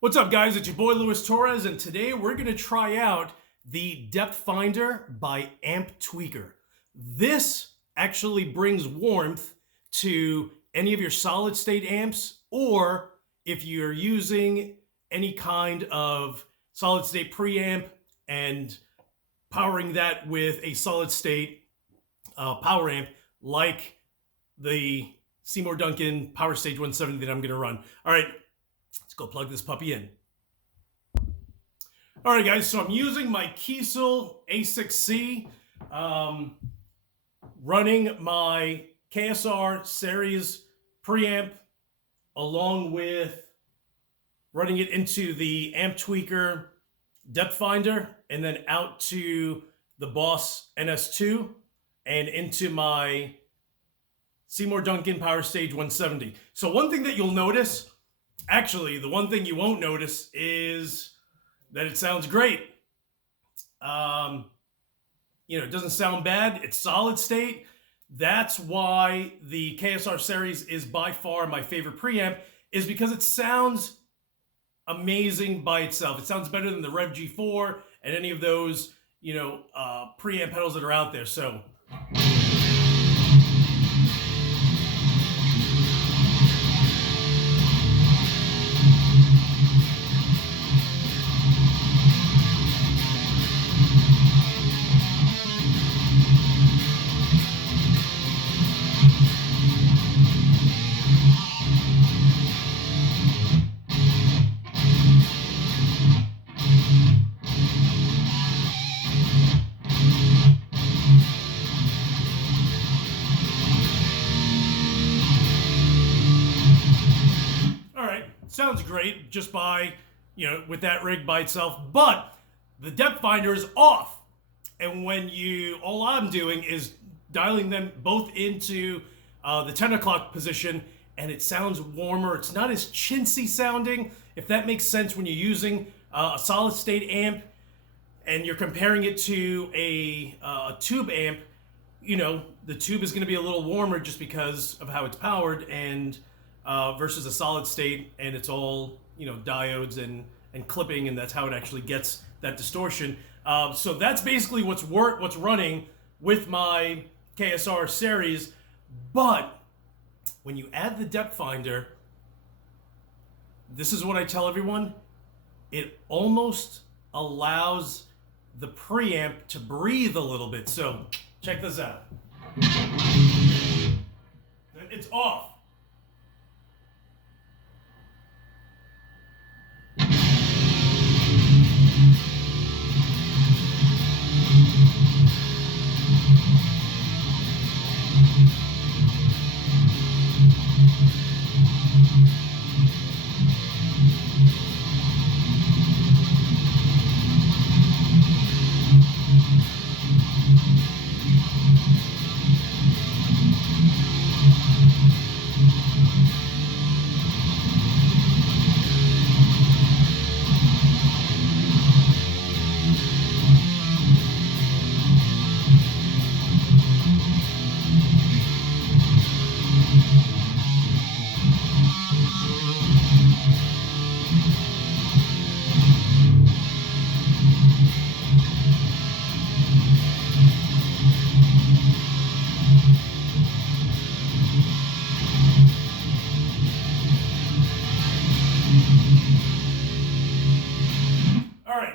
What's up, guys? It's your boy Luis Torres, and today we're going to try out the Depth Finder by Amptweaker. This actually brings warmth to any of your solid state amps, or if you're using any kind of solid state preamp and powering that with a solid state power amp like the Seymour Duncan Powerstage 170 that I'm going to run. All right, let's go plug this puppy in. All right, guys, so I'm using my Kiesel A6C, running my KSR Ceres preamp, along with running it into the Amptweaker Depth Finder, and then out to the Boss NS2, and into my Seymour Duncan Powerstage 170. So one thing that you'll notice, actually, the one thing you won't notice is that it sounds great. It doesn't sound bad. It's solid state. That's why the KSR Ceres is by far my favorite preamp, is because it sounds amazing by itself. It sounds better than the Rev G4 and any of those, preamp pedals that are out there. So sounds great just by, with that rig by itself, but the depth finder is off. And when all I'm doing is dialing them both into the 10 o'clock position, and it sounds warmer. It's not as chintzy sounding, if that makes sense, when you're using a solid state amp and you're comparing it to a tube amp. The tube is going to be a little warmer just because of how it's powered, and versus a solid state, and it's all diodes and clipping, and that's how it actually gets that distortion. So that's basically what's running with my KSR Ceres. But when you add the depth finder, this is what I tell everyone: it almost allows the preamp to breathe a little bit. So check this out. It's off.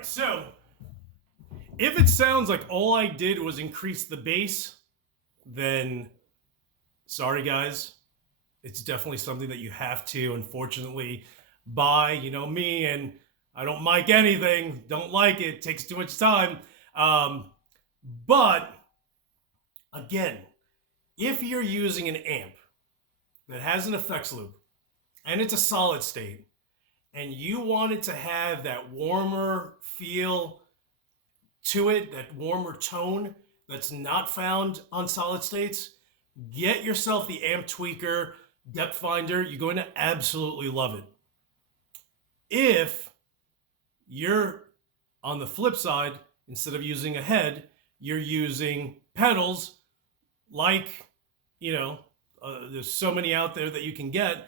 So, if it sounds like all I did was increase the bass, then sorry, guys. It's definitely something that you have to, unfortunately, buy. Me, and I don't mic anything. Don't like it. Takes too much time. But, again, if you're using an amp that has an effects loop, and it's a solid state, and you want it to have that warmer feel to it, that warmer tone that's not found on solid states, get yourself the Amptweaker Depth Finder. You're going to absolutely love it. If you're on the flip side, instead of using a head, you're using pedals like, there's so many out there that you can get.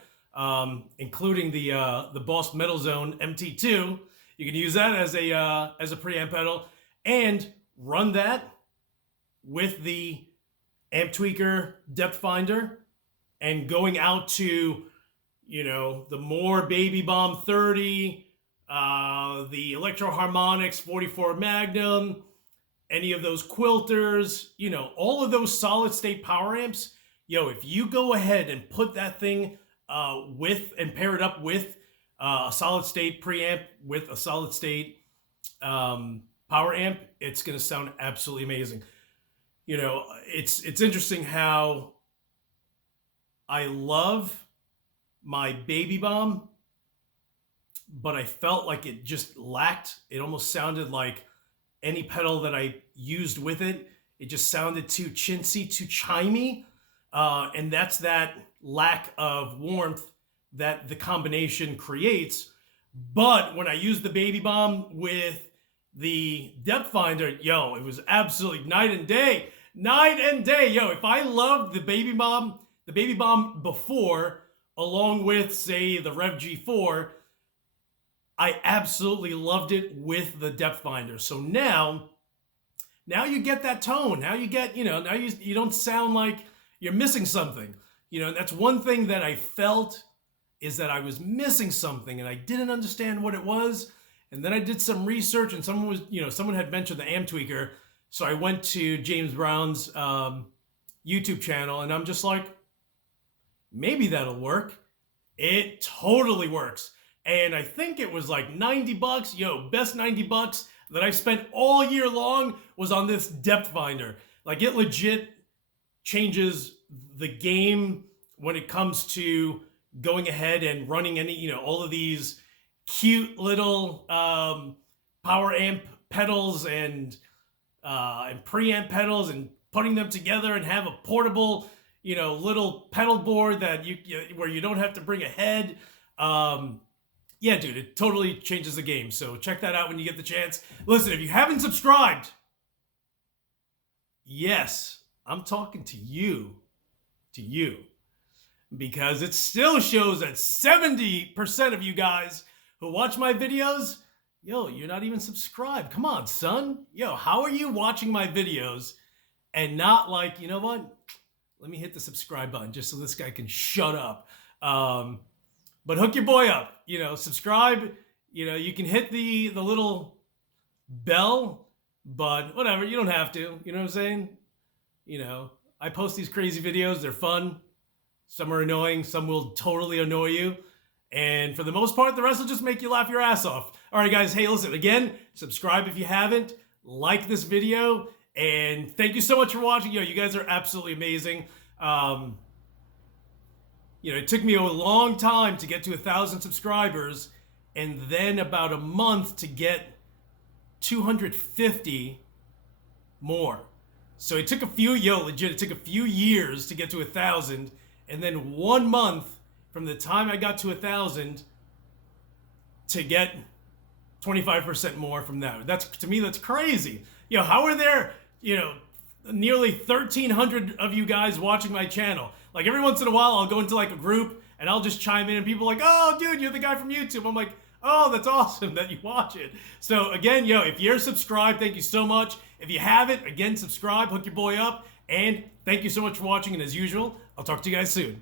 including the Boss Metal Zone MT2. You can use that as a preamp pedal and run that with the Amptweaker depth finder and going out to, the more Baby Bomb 30, the Electro Harmonix 44 Magnum, any of those quilters, all of those solid state power amps. If you go ahead and put that thing and pair it up with a solid state preamp with a solid state power amp, it's going to sound absolutely amazing. It's interesting how I love my Baby Bomb, but I felt like it just lacked. It almost sounded like any pedal that I used with it. It just sounded too chintzy, too chimey. And that's that lack of warmth that the combination creates. But when I used the Baby Bomb with the depth finder, it was absolutely night and day. Night and day. If I loved the Baby Bomb before, along with, say, the Rev G4, I absolutely loved it with the depth finder. So now you get that tone. Now you get, now you don't sound like you're missing something. That's one thing that I felt is that I was missing something and I didn't understand what it was. And then I did some research and someone had mentioned the Amptweaker. So I went to James Brown's YouTube channel and I'm just like, maybe that'll work. It totally works. And I think it was like $90. Best $90 that I spent all year long was on this depth finder. Like, it legit changes the game when it comes to going ahead and running any, all of these cute little power amp pedals and preamp pedals and putting them together and have a portable, little pedal board that where you don't have to bring a head. Yeah, dude, it totally changes the game. So check that out when you get the chance. Listen, if you haven't subscribed, yes, I'm talking to you, because it still shows that 70% of you guys who watch my videos, you're not even subscribed. Come on, son. How are you watching my videos and not like, you know what? Let me hit the subscribe button just so this guy can shut up. But hook your boy up, subscribe. You can hit the little bell, but whatever, you don't have to. You know what I'm saying? I post these crazy videos. They're fun. Some are annoying. Some will totally annoy you. And for the most part, the rest will just make you laugh your ass off. All right, guys. Hey, listen, again, subscribe if you haven't. Like this video. And thank you so much for watching. You guys are absolutely amazing. It took me a long time to get to 1,000 subscribers, and then about a month to get 250 more. So it took it took a few years to get to 1,000, and then 1 month from the time I got to 1,000 to get 25% more from that. To me, that's crazy. How are there, nearly 1,300 of you guys watching my channel? Like, every once in a while, I'll go into like a group and I'll just chime in and people are like, oh, dude, you're the guy from YouTube. I'm like, oh, that's awesome that you watch it. So again, if you're subscribed, thank you so much. If you haven't, again, subscribe, hook your boy up. And thank you so much for watching. And as usual, I'll talk to you guys soon.